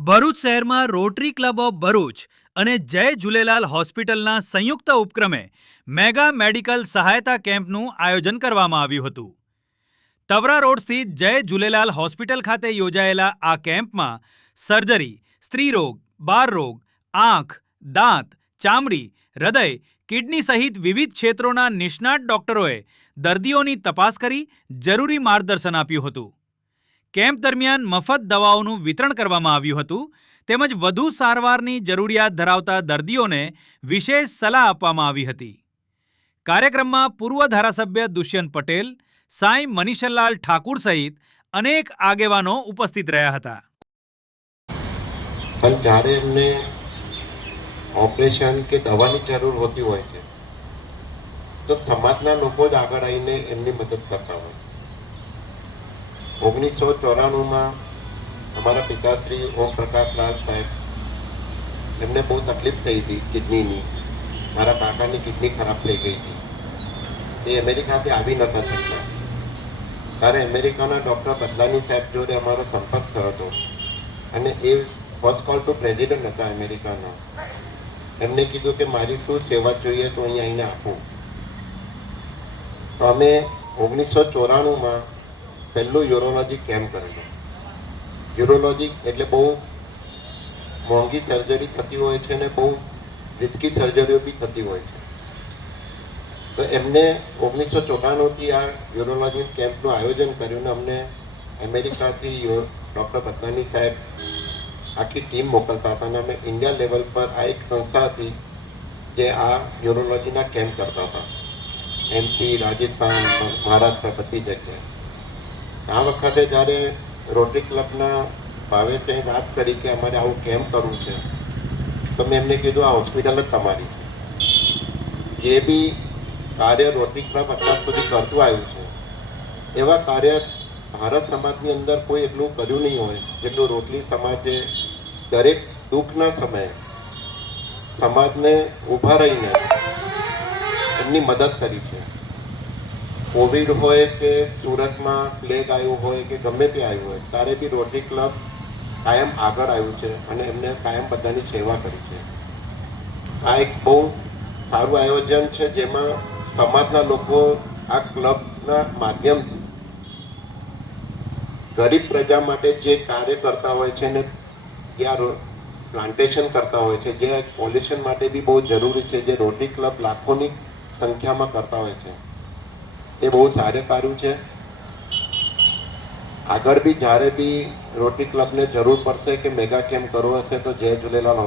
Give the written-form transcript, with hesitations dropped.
ભરૂચ શહેરમાં rotary club of Bharuch અને જય ઝૂલેલાલ હોસ્પિટલના સંયુક્ત ઉપક્રમે મેગા મેડિકલ સહાયતા કેમ્પનું આયોજન કરવામાં આવ્યું હતું. તવરા રોડ સ્થિત જય ઝૂલેલાલ હોસ્પિટલ ખાતે યોજાયેલા આ કેમ્પમાં સર્જરી, સ્ત્રીરોગ, બાળરોગ, આંખ, દાંત, ચામડી, હૃદય, કિડની સહિત વિવિધ ક્ષેત્રોના નિષ્ણાત ડોક્ટરોએ દર્દીઓની તપાસ કરી જરૂરી માર્ગદર્શન આપ્યું હતું. કેમ્પ દરમિયાન મફત દવાઓનું વિતરણ કરવામાં આવ્યું હતું તેમજ વધુ સારવારની જરૂરિયાત ધરાવતા દર્દીઓને વિશેષ સલાહ આપવામાં આવી હતી. કાર્યક્રમમાં પૂર્વ ધારાસભ્ય દુષ્યંત પટેલ, સાંઈ મનીષલાલ ઠાકુર સહિત અનેક આગેવાનો ઉપસ્થિત રહ્યા હતા. પણ જ્યારે એમને ઓપરેશન કે દવાની જરૂર હોતી હોય છે તો સમાજના લોકો જ આગળ આવીને એમની મદદ કરતા હોય. 1994માં અમારા પિતાશ્રી ઓમ પ્રકાશ લાલ સાહેબ એમને બહુ તકલીફ થઈ હતી કિડનીની. મારા કાકાની કિડની ખરાબ થઈ ગઈ હતી. એ અમેરિકાથી આવી નહોતા શકતા. ત્યારે અમેરિકાના ડૉક્ટર બદલાની સાહેબ જોડે અમારો સંપર્ક થયો હતો અને એ ફર્સ્ટ કોલ ટુ પ્રેસિડેન્ટ હતા અમેરિકાના. એમને કીધું કે મારી શું સેવા જોઈએ તો અહીંયા આવીને આપું. તો અમે 1994માં પહેલું યુરોલોજી કેમ્પ કરેલું. યુરોલોજી એટલે બહુ મોંઘી સર્જરી થતી હોય છે અને બહુ રિસ્કી સર્જરીઓ બી થતી હોય છે. તો એમને 1994થી આ યુરોલોજી કેમ્પનું આયોજન કર્યું અને અમને અમેરિકાથી ડૉક્ટર બદલાની સાહેબ આખી ટીમ મોકલતા હતા અને અમે ઇન્ડિયા લેવલ પર આ એક સંસ્થા હતી જે આ યુરોલોજીના કેમ્પ કરતા હતા. એમપી, રાજસ્થાન, મહારાષ્ટ્ર, બધી જગ્યાએ. આ વખતે જ્યારે રોટરી ક્લબના ભાવેશે વાત કરી કે અમારે આવું કેમ્પ કરવું છે તો મેં એમને કીધું આ હોસ્પિટલ જ તમારી છે. જે બી કાર્ય રોટરી ક્લબ અત્યાર સુધી કરતું આવ્યું છે એવા કાર્ય ભારત સમાજની અંદર કોઈ એટલું કર્યું નહીં હોય જેટલું રોટરી સમાજે દરેક દુઃખના સમયે સમાજને ઊભા રહીને એમની મદદ કરી છે. કોવિડ હોય કે સુરતમાં પ્લેગ આવ્યું હોય કે ગમે તે આવ્યું હોય ત્યારે બી રોટરી ક્લબ કાયમ આગળ આવ્યું છે અને એમને કાયમ બધાની સેવા કરી છે. આ એક બહુ સારું આયોજન છે જેમાં સમાજના લોકો આ ક્લબના માધ્યમથી ગરીબ પ્રજા માટે જે કાર્ય કરતા હોય છે ને જ્યાં પ્લાન્ટેશન કરતા હોય છે, જે પોલ્યુશન માટે બી બહુ જરૂરી છે, જે રોટરી ક્લબ લાખોની સંખ્યામાં કરતા હોય છે, એ બહુ સારું કાર્ય છે. આગળ બી જ્યારે બી રોટરી ક્લબને જરૂર પડશે કે મેગા કેમ્પ કરવો હશે તો જય ઝૂલેલાલ